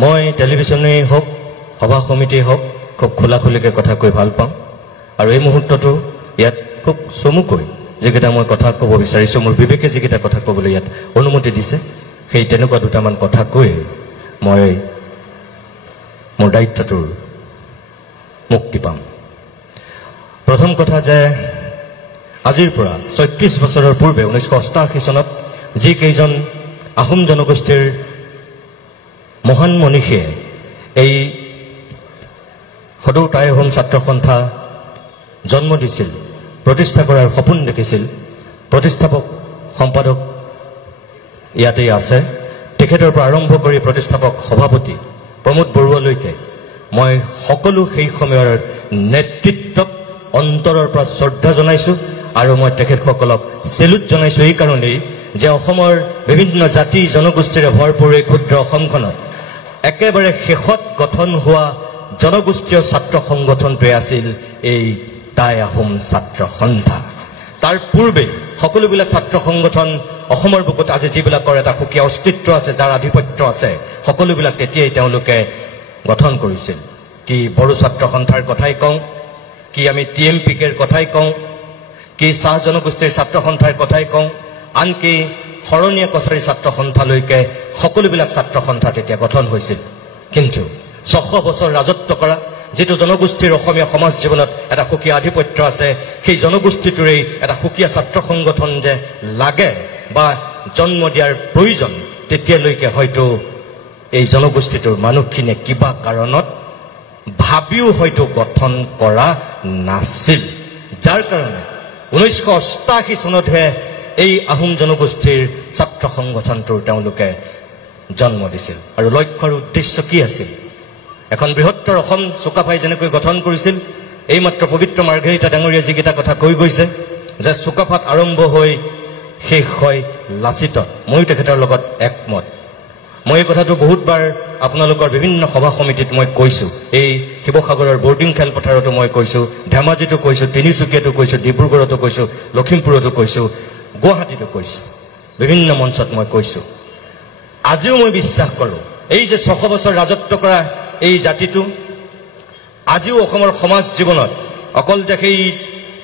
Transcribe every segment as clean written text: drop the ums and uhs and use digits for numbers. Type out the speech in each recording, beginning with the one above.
মই টেলিভিশনে হোক সভা সমিতি হোক খুব খোলাখুলিকে কথা কৈ ভাল পাওঁ আৰু এই মুহূৰ্তটো ইয়াত খুব চমুকৈ যেকেইটা মই কথা ক'ব বিচাৰিছো মোৰ বিবেকে যেকেইটা কথা ক'বলৈ ইয়াত অনুমতি দিছে সেই তেনেকুৱা দুটামান কথা কৈ মই মোৰ দায়িত্বটোৰ মুক্তি পাম প্ৰথম কথা যে আজিৰ পৰা ৩৬ বছৰৰ পূৰ্বে ১৯৮৮ চনত যি কেইজন আহোম জনগোষ্ঠীৰ মহান মনীষীয়ে এই সদৌ টাই আহোম ছাত্ৰ সন্থা জন্ম দিছিল প্ৰতিষ্ঠা কৰাৰ সপোন দেখিছিল প্ৰতিষ্ঠাপক সম্পাদক ইয়াতে আছে তেখেতৰ পৰা আৰম্ভ কৰি প্ৰতিষ্ঠাপক সভাপতি প্ৰমোদ বৰুৱালৈকে মই সকলো সেই সময়ৰ নেতৃত্বক অন্তৰৰ পৰা শ্ৰদ্ধা জনাইছো আৰু মই তেখেতসকলক সেলুট জনাইছো এই কাৰণেই যে অসমৰ বিভিন্ন জাতি জনগোষ্ঠীৰে ভৰপূৰ এই ক্ষুদ্ৰ অসমখনত একেবাৰে শেষত গঠন হোৱা জনগোষ্ঠীয় ছাত্ৰ সংগঠনটোৱে আছিল এই টাই আহোম ছাত্ৰ সন্থা তাৰ পূৰ্বে সকলোবিলাক ছাত্ৰ সংগঠন অসমৰ বুকুত আজি যিবিলাকৰ এটা সুকীয়া অস্তিত্ব আছে যাৰ আধিপত্য আছে সকলোবিলাক তেতিয়াই তেওঁলোকে গঠন কৰিছিল কি বড়ো ছাত্ৰ সন্থাৰ কথাই কওঁ কি আমি টিএমপিকেৰ কথাই কওঁ কি চাহ জনগোষ্ঠীৰ ছাত্ৰ সন্থাৰ কথাই কওঁ আনকি শৰণীয়া কছাৰী ছাত্ৰ সন্থালৈকে সকলোবিলাক ছাত্ৰ সন্থা তেতিয়া গঠন হৈছিল কিন্তু ৬০০ বছৰ ৰাজত্ব কৰা যেটো জনগোষ্ঠীৰ অসমীয়া সমাজ জীৱনত এটা সুকীয়া আধিপত্য আছে সেই জনগোষ্ঠীটোৰে এটা সুকীয়া ছাত্ৰ সংগঠন যে লাগে বা জন্ম দিয়াৰ প্ৰয়োজন তেতিয়ালৈকে হয়তো এই জনগোষ্ঠীটোৰ মানুহখিনিয়ে কিবা কাৰণত ভাবিও হয়তো গঠন কৰা নাছিল যাৰ কাৰণে ১৯৮৮ চনতহে এই আহোম জনগোষ্ঠীৰ ছাত্ৰ সংগঠনটোৰ তেওঁলোকে জন্ম দিছিল আৰু লক্ষ্যৰ উদ্দেশ্য কি আছিল এখন বৃহত্তৰ অসম চুকাফাই যেনেকৈ গঠন কৰিছিল এই মাত্ৰ পবিত্ৰ মাৰ্ঘেৰিটা ডাঙৰীয়া যিকেইটা কথা কৈ গৈছে যে চুকাফাত আৰম্ভ হৈ শেষ হয় লাচিতত মই তেখেতৰ লগত একমত মই এই কথাটো বহুতবাৰ আপোনালোকৰ বিভিন্ন সভা সমিতিত মই কৈছো এই শিৱসাগৰৰ বৰ্ডিং খেলপথাৰতো মই কৈছো ধেমাজিতো কৈছো তিনিচুকীয়াতো কৈছো ডিব্ৰুগড়তো কৈছো লখিমপুৰতো কৈছো গুৱাহাটীতো কৈছো বিভিন্ন মঞ্চত মই কৈছো আজিও মই বিশ্বাস কৰো এই যে ৬০০ বছৰ ৰাজত্ব কৰা এই জাতিটো আজিও অসমৰ সমাজ জীৱনত অকল যে সেই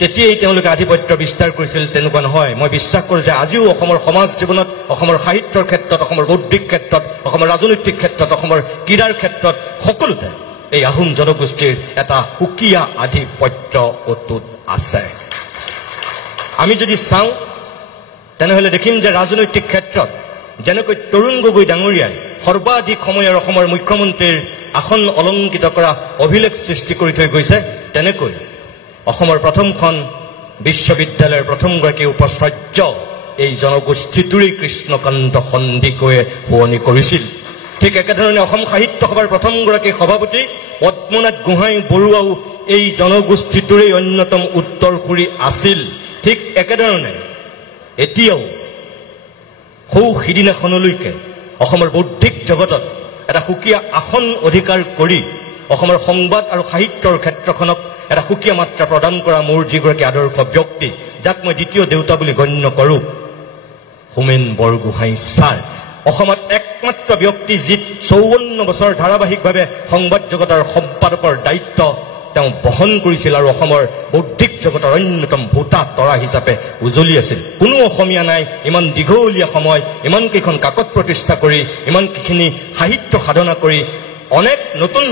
তেতিয়াই তেওঁলোকে আধিপত্য বিস্তাৰ কৰিছিল তেনেকুৱা নহয় মই বিশ্বাস কৰো যে আজিও অসমৰ সমাজ জীৱনত অসমৰ সাহিত্যৰ ক্ষেত্ৰত অসমৰ বৌদ্ধিক ক্ষেত্ৰত অসমৰ ৰাজনৈতিক ক্ষেত্ৰত অসমৰ ক্ৰীড়াৰ ক্ষেত্ৰত সকলোতে এই আহোম জনগোষ্ঠীৰ এটা সুকীয়া আধিপত্য অটুট আছে আমি যদি চাওঁ তেনেহলে দেখিম যে ৰাজনৈতিক ক্ষেত্ৰত যেনেকৈ তৰুণ গগৈ ডাঙৰীয়াই সৰ্বাধিক সময়ৰ অসমৰ মুখ্যমন্ত্ৰীৰ আসন অলংকিত কৰা অভিলেখ সৃষ্টি কৰি থৈ গৈছে তেনেকৈ অসমৰ প্ৰথমখন বিশ্ববিদ্যালয়ৰ প্ৰথমগৰাকী উপাচাৰ্য এই জনগোষ্ঠীটোৰেই কৃষ্ণকান্ত সন্দিকৈয়ে শুৱনি কৰিছিল ঠিক একেধৰণে অসম সাহিত্য সভাৰ প্ৰথমগৰাকী সভাপতি পদ্মনাথ গোহাঁই বৰুৱাও এই জনগোষ্ঠীটোৰেই অন্যতম উত্তৰসূৰী আছিল ঠিক একেধৰণে এতিয়াও সিদিনাখনলৈকে অসমৰ বৌদ্ধিক জগতত এটা সুকীয়া আসন অধিকাৰ কৰি অসমৰ সংবাদ আৰু সাহিত্যৰ ক্ষেত্ৰখনক এটা সুকীয়া মাত্ৰা প্ৰদান কৰা মোৰ যিগৰাকী আদৰ্শ ব্যক্তি যাক মই দ্বিতীয় দেউতা বুলি গণ্য কৰোঁ হোমেন বৰগোহাঁই ছাৰ অসমত একমাত্ৰ ব্যক্তি যি ৫৪ বছৰ ধাৰাবাহিকভাৱে সংবাদ জগতৰ সম্পাদকৰ দায়িত্ব তেওঁ বহন কৰিছিল আৰু অসমৰ বৌদ্ধিক জগতৰ অন্যতম ভূতা তৰা হিচাপে উজলি আছিল কোনো অসমীয়া নাই ইমান দীঘলীয়া সময় ইমান কেইখন কাকত প্ৰতিষ্ঠা কৰি ইমান কেইখিনি সাহিত্য সাধনা কৰি অনেক নতুন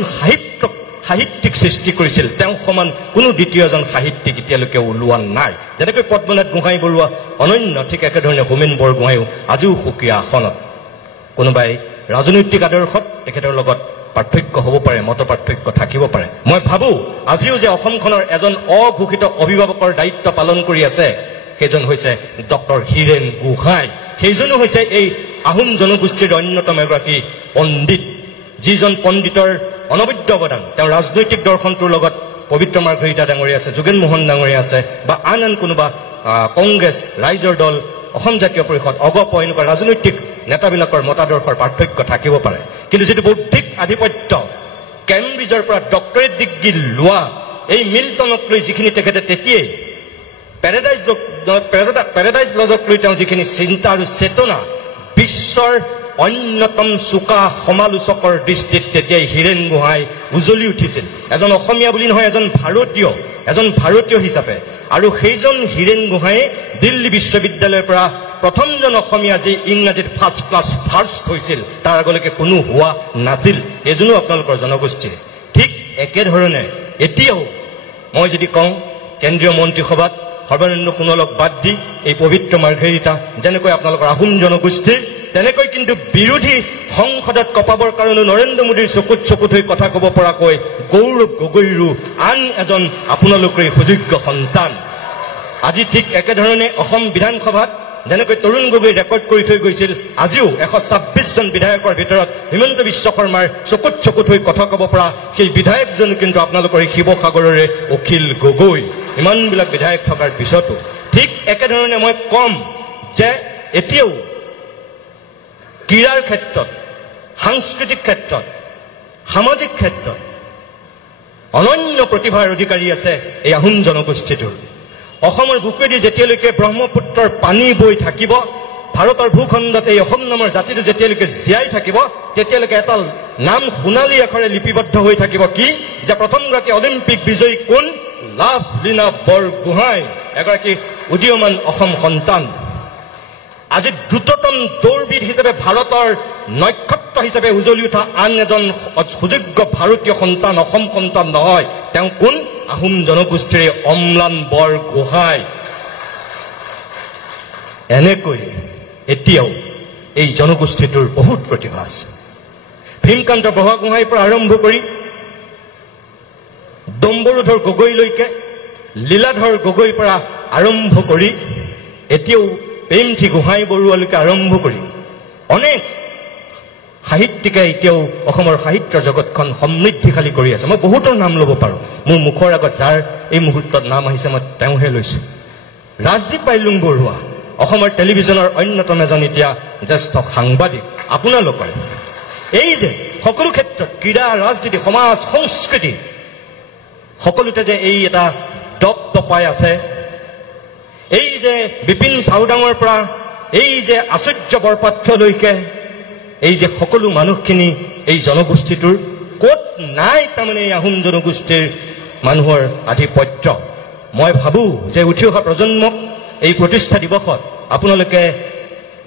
সাহিত্যিক সৃষ্টি কৰিছিল তেওঁ সমান কোনো দ্বিতীয়জন সাহিত্যিক এতিয়ালৈকে ওলোৱা নাই যেনেকৈ পদ্মনাথ গোহাঁই বৰুৱা অনন্য ঠিক একেধৰণে হোমেন বৰগোহাঁইও আজিও সুকীয়া আসনত কোনোবাই ৰাজনৈতিক আদৰ্শত তেখেতৰ লগত পাৰ্থক্য হ'ব পাৰে মত পাৰ্থক্য থাকিব পাৰে মই ভাবো আজিও যে অসমখনৰ এজন অঘোষিত অভিভাৱকৰ দায়িত্ব পালন কৰি আছে সেইজন হৈছে ডক্টৰ হীৰেন গোহাঁই সেইজনো হৈছে এই আহোম জনগোষ্ঠীৰ অন্যতম এগৰাকী পণ্ডিত যিজন পণ্ডিতৰ অনবদ্য অৱদান তেওঁ ৰাজনৈতিক দৰ্শনটোৰ লগত পবিত্ৰ মাৰ্ঘেৰিটা ডাঙৰীয়া আছে যোগেন মোহন ডাঙৰীয়া আছে বা আন কোনোবা কংগ্ৰেছ ৰাইজৰ দল অসম জাতীয় পৰিষদ অগপ এনেকুৱা ৰাজনৈতিক নেতাবিলাকৰ মতাদৰ্শৰ পাৰ্থক্য থাকিব পাৰে কিন্তু যেটো বৌদ্ধিক আধিপত্য কেম্ব্ৰিজৰ পৰা ডক্টৰেট ডিগ্ৰী লোৱা এই মিল্টনক লৈ যিখিনি তেখেতে তেতিয়াই পেৰাডাইজ লজক লৈ তেওঁ যিখিনি চিন্তা আৰু চেতনা বিশ্বৰ অন্যতম চোকা সমালোচকৰ দৃষ্টিত তেতিয়াই হীৰেণ গোহাঁই উজলি উঠিছিল এজন অসমীয়া বুলি নহয় এজন ভাৰতীয় হিচাপে আৰু সেইজন হীৰেণ গোহাঁই দিল্লী বিশ্ববিদ্যালয়ৰ পৰা প্ৰথমজন অসমীয়া যি ইংৰাজীত ফাৰ্ষ্ট ক্লাছ ফাৰ্ষ্ট হৈছিল তাৰ আগলৈকে কোনো হোৱা নাছিল এজনো আপোনালোকৰ জনগোষ্ঠীৰ ঠিক একেধৰণে এতিয়াও মই যদি কওঁ কেন্দ্ৰীয় মন্ত্ৰীসভাত সৰ্বানন্দ সোণোৱালক বাদ দি এই পবিত্ৰ মাৰ্ঘেৰিটা যেনেকৈ আপোনালোকৰ আহোম জনগোষ্ঠীৰ তেনেকৈ কিন্তু বিৰোধী সংসদত কপাবৰ কাৰণে নৰেন্দ্ৰ মোদীৰ চকুত হৈ কথা ক'ব পৰাকৈ গৌৰৱ গগৈৰো আন এজন আপোনালোকৰ সুযোগ্য সন্তান আজি ঠিক একেধৰণে অসম বিধানসভাত যেনেকৈ তৰুণ গগৈ ৰেকৰ্ড কৰি থৈ গৈছিল আজিও 126জন বিধায়কৰ ভিতৰত হিমন্ত বিশ্ব শৰ্মাৰ চকুত হৈ কথা ক'ব পৰা সেই বিধায়কজন কিন্তু আপোনালোকৰ শিৱসাগৰৰে অখিল গগৈ ইমানবিলাক বিধায়ক থকাৰ পিছতো ঠিক একেধৰণে মই কম যে এতিয়াও ক্ৰীড়াৰ ক্ষেত্ৰত সাংস্কৃতিক ক্ষেত্ৰত সামাজিক ক্ষেত্ৰত অনন্য প্ৰতিভাৰ অধিকাৰী আছে এই আহোম জনগোষ্ঠীটোৰ অসমৰ বুকুৱেদি যেতিয়ালৈকে ব্ৰহ্মপুত্ৰৰ পানী বৈ থাকিব ভাৰতৰ ভূখণ্ডত এই অসম নামৰ জাতিটো যেতিয়ালৈকে জীয়াই থাকিব তেতিয়ালৈকে এটা নাম সোণালী আখৰে লিপিবদ্ধ হৈ থাকিব কি যে প্ৰথমগৰাকী অলিম্পিক বিজয়ী কোন লাভলীনা বৰগোহাঁই এগৰাকী উদীয়মান অসম সন্তান আজি দ্ৰুততম দৌৰবিদ হিচাপে ভাৰতৰ নক্ষত্ৰ হিচাপে উজলি উঠা আন এজন সুযোগ্য ভাৰতীয় সন্তান অসম সন্তান নহয় তেওঁ কোন আহোম জনগোষ্ঠীৰ অম্লান বৰগোহাঁই এনেকৈ এতিয়াও এই জনগোষ্ঠীটোৰ বহুত প্ৰতিভা আছে ভীমকান্ত বৰগোহাঁইৰ পৰা আৰম্ভ কৰি ডম্বৰুধৰ গগৈলৈকে লীলাধৰ গগৈৰ পৰা আৰম্ভ কৰি এতিয়াও প্ৰেমথী গোহাঁই বৰুৱালৈকে আৰম্ভ কৰি অনেক সাহিত্যিকে এতিয়াও অসমৰ সাহিত্য জগতখন সমৃদ্ধিশালী কৰি আছে মই বহুতৰ নাম ল'ব পাৰোঁ মোৰ মুখৰ আগত যাৰ এই মুহূৰ্তত নাম আহিছে মই তেওঁহে লৈছোঁ ৰাজদীপ বাইলুং বৰুৱা অসমৰ টেলিভিছনৰ অন্যতম এজন এতিয়া জ্যেষ্ঠ সাংবাদিক আপোনালোকৰ এই যে সকলো ক্ষেত্ৰত ক্ৰীড়া ৰাজনীতি সমাজ সংস্কৃতি সকলোতে যে এই এটা দপদপাই আছে এই যে বিপিন চাউদাঙৰ পৰা এই যে আচুৰ্য বৰপাত্ৰলৈকে এই যে সকলো মানুহখিনি এই জনগোষ্ঠীটোৰ ক'ত নাই তাৰমানে এই আহোম জনগোষ্ঠীৰ মানুহৰ আধিপত্য মই ভাবোঁ যে উঠি অহা প্ৰজন্মক এই প্ৰতিষ্ঠা দিৱসত আপোনালোকে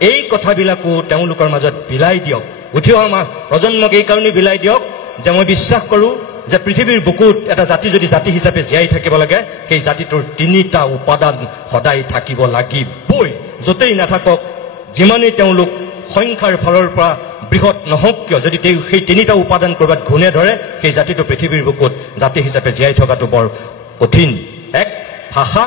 এই কথাবিলাকো তেওঁলোকৰ মাজত বিলাই দিয়ক উঠি অহা প্ৰজন্মক এই কাৰণেই বিলাই দিয়ক যে মই বিশ্বাস কৰোঁ যে পৃথিৱীৰ বুকুত এটা জাতি যদি জাতি হিচাপে জীয়াই থাকিব লাগে সেই জাতিটোৰ তিনিটা উপাদান সদায় থাকিব লাগিবই য'তেই নাথাকক যিমানেই তেওঁলোক সংখ্যাৰ ফালৰ পৰা বৃহৎ নহওক কিয় যদি সেই তিনিটা উপাদান ক'ৰবাত ঘূণে ধৰে সেই জাতিটো পৃথিৱীৰ বুকুত জাতি হিচাপে জীয়াই থকাটো বৰ কঠিন এক ভাষা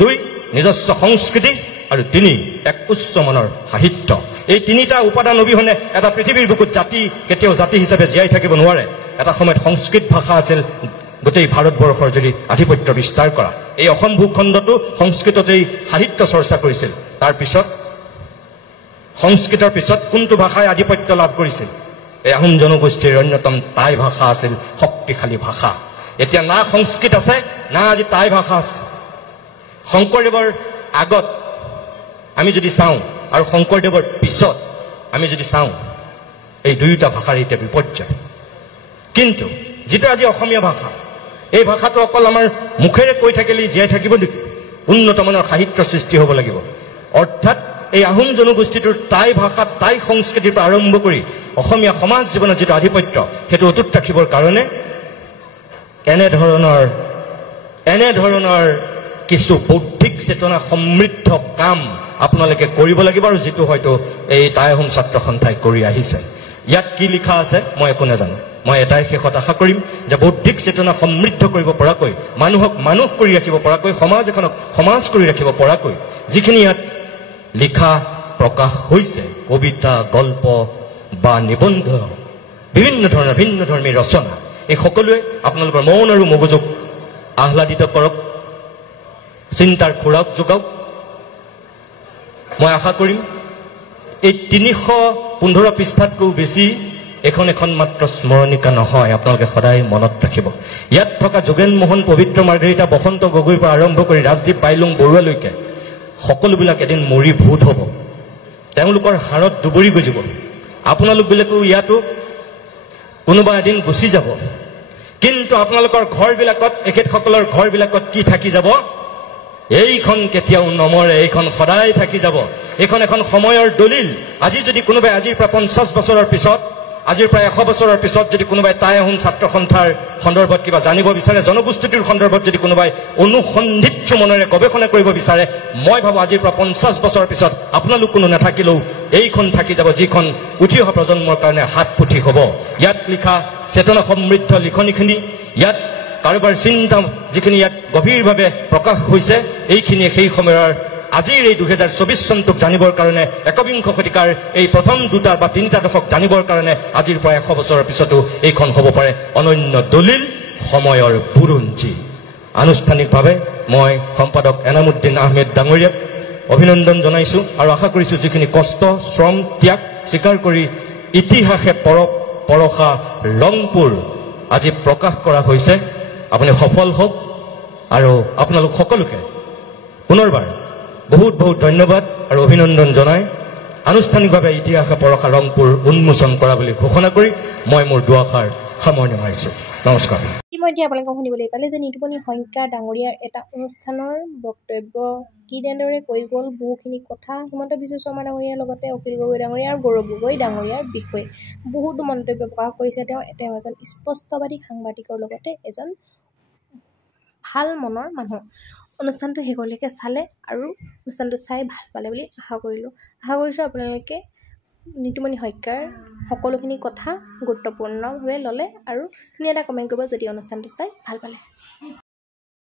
দুই নিজস্ব সংস্কৃতি আৰু তিনি এক উচ্চ মানৰ সাহিত্য এই তিনিটা উপাদান অবিহনে এটা পৃথিৱীৰ বুকুত জাতি কেতিয়াও জাতি হিচাপে জীয়াই থাকিব নোৱাৰে এটা সময়ত সংস্কৃত ভাষা আছিল গোটেই ভাৰতবৰ্ষৰ যদি আধিপত্য বিস্তাৰ কৰা এই অসম ভূখণ্ডটো সংস্কৃততেই সাহিত্য চৰ্চা কৰিছিল তাৰপিছত সংস্কৃতৰ পিছত কোনটো ভাষাই আধিপত্য লাভ কৰিছিল এই আহোম জনগোষ্ঠীৰ অন্যতম টাই ভাষা আছিল শক্তিশালী ভাষা এতিয়া না সংস্কৃত আছে না আজি টাই ভাষা আছে শংকৰদেৱৰ আগত আমি যদি চাওঁ আৰু শংকৰদেৱৰ পিছত আমি যদি চাওঁ এই দুয়োটা ভাষাৰ এতিয়া বিপৰ্যয় কিন্তু যেটা আজি অসমীয়া ভাষা এই ভাষাটো অকল আমাৰ মুখেৰে কৈ থাকিলেই জীয়াই থাকিব নেকি উন্নত মানৰ সাহিত্য সৃষ্টি হ'ব লাগিব অৰ্থাৎ এই আহোম জনগোষ্ঠীটোৰ টাই ভাষা টাই সংস্কৃতিৰ পৰা আৰম্ভ কৰি অসমীয়া সমাজ জীৱনৰ যেটো আধিপত্য সেইটো অটুট ৰাখিবৰ কাৰণে এনেধৰণৰ কিছু বৌদ্ধিক চেতনা সমৃদ্ধ কাম আপোনালোকে কৰিব লাগিব আৰু যেটো হয়তো এই টাই আহোম ছাত্ৰ সন্থাই কৰি আহিছে ইয়াত কি লিখা আছে মই একো নাজানো মই এটাই শেষত আশা কৰিম যে বৌদ্ধিক চেতনা সমৃদ্ধ কৰিব পৰাকৈ মানুহক মানুহ কৰি ৰাখিব পৰাকৈ সমাজ এখনক সমাজ কৰি ৰাখিব পৰাকৈ যিখিনি ইয়াত লিখা প্ৰকাশ হৈছে কবিতা গল্প বা নিবন্ধ বিভিন্ন ধৰণৰ ভিন্ন ধৰ্মী ৰচনা এই সকলোৱে আপোনালোকৰ মন আৰু মগজুক আহ্লাদিত কৰক চিন্তাৰ খোৰাক যোগাওক মই আশা কৰিম এই 315 পৃষ্ঠাতকৈ বেছি এখন মাত্ৰ স্মৰণিকা নহয় আপোনালোকে সদায় মনত ৰাখিব ইয়াত থকা যোগেন মোহন পবিত্ৰ মাৰ্ঘেৰিটা বসন্ত গগৈৰ পৰা আৰম্ভ কৰি ৰাজদীপ বাইলুং বৰুৱালৈকে সকলোবিলাক এদিন মৰি ভূত হ'ব তেওঁলোকৰ হাড়ত দুবৰি গজিব আপোনালোকবিলাকেও ইয়াতো কোনোবা এদিন গুচি যাব, কিন্তু আপোনালোকৰ ঘৰবিলাকত এখেতসকলৰ ঘৰবিলাকত কি থাকি যাব? এইখন কেতিয়াও নমৰে, এইখন সদায় থাকি যাব। এইখন এখন সময়ৰ দলিল। আজি যদি কোনোবাই আজিৰ প্ৰায় 50 বছৰৰ পিছত, আজিৰ প্ৰায় 100 বছৰৰ পিছত যদি কোনোবাই টাই আহোম ছাত্ৰ সন্থাৰ সন্দৰ্ভত কিবা জানিব বিচাৰে, জনগোষ্ঠীটোৰ সন্দৰ্ভত যদি কোনোবাই অনুসন্ধিৎসু মনেৰে গৱেষণা কৰিব বিচাৰে, মই ভাবোঁ আজিৰ প্ৰায় 50 বছৰৰ পিছত আপোনালোক কোনো নাথাকিলেও এইখন থাকি যাব, যিখন উঠি অহা প্ৰজন্মৰ কাৰণে হাত পুথি হ'ব। ইয়াত লিখা চেতনা সমৃদ্ধ লিখনিখিনি, ইয়াত কাৰোবাৰ চিন্তা যিখিনি ইয়াত গভীৰভাৱে প্ৰকাশ হৈছে, এইখিনিয়ে সেই সময়ৰ আজিৰ এই 2024 চনটোক জানিবৰ কাৰণে, একবিংশ শতিকাৰ এই প্ৰথম 2টা বা 3টা দশক জানিবৰ কাৰণে আজিৰ প্ৰায় 100 বছৰৰ পিছতো এইখন হ'ব পাৰে অনন্য দলিল, সময়ৰ বুৰঞ্জী। আনুষ্ঠানিকভাৱে মই সম্পাদক এনামুদ্দিন আহমেদ ডাঙৰীয়াক অভিনন্দন জনাইছোঁ আৰু আশা কৰিছোঁ যিখিনি কষ্ট, শ্ৰম, ত্যাগ স্বীকাৰ কৰি ইতিহাসে পৰশা ৰংপুৰ আজি প্ৰকাশ কৰা হৈছে, আপুনি সফল হওক। আৰু আপোনালোক সকলোকে পুনৰবাৰ বহুত বহুত ধন্যবাদ আৰু অভিনন্দন জনাই আনুষ্ঠানিকভাৱে ইতিহাসে পৰশা ৰংপুৰ উন্মোচন কৰা বুলি ঘোষণা কৰি মই মোৰ দুআষাৰ সামৰণি মাৰিছোঁ। নমস্কাৰ। ইতিমধ্যে আপোনালোকক শুনিবলৈ পালে যে নিতুমণি শইকীয়া ডাঙৰীয়াৰ এটা অনুষ্ঠানৰ বক্তব্য কি তেনেদৰে কৈ গ'ল বহুখিনি কথা হিমন্ত বিশ্ব শৰ্মা ডাঙৰীয়াৰ লগতে অখিল গগৈ ডাঙৰীয়া আৰু গৌৰৱ গগৈ ডাঙৰীয়াৰ বিষয়ে বহুতো মন্তব্য প্ৰকাশ কৰিছে। তেওঁ এজন স্পষ্টবাদী সাংবাদিকৰ লগতে এজন ভাল মনৰ মানুহ। অনুষ্ঠানটো শেষলৈকে চালে আৰু অনুষ্ঠানটো চাই ভাল পালে বুলি আশা কৰিছোঁ আপোনালোকে নিতুমণি শইকীয়াৰ সকলোখিনি কথা গুৰুত্বপূৰ্ণভাৱে ল'লে আৰু ধুনীয়া এটা কমেণ্ট কৰিব যদি অনুষ্ঠানটো চাই ভাল পালে।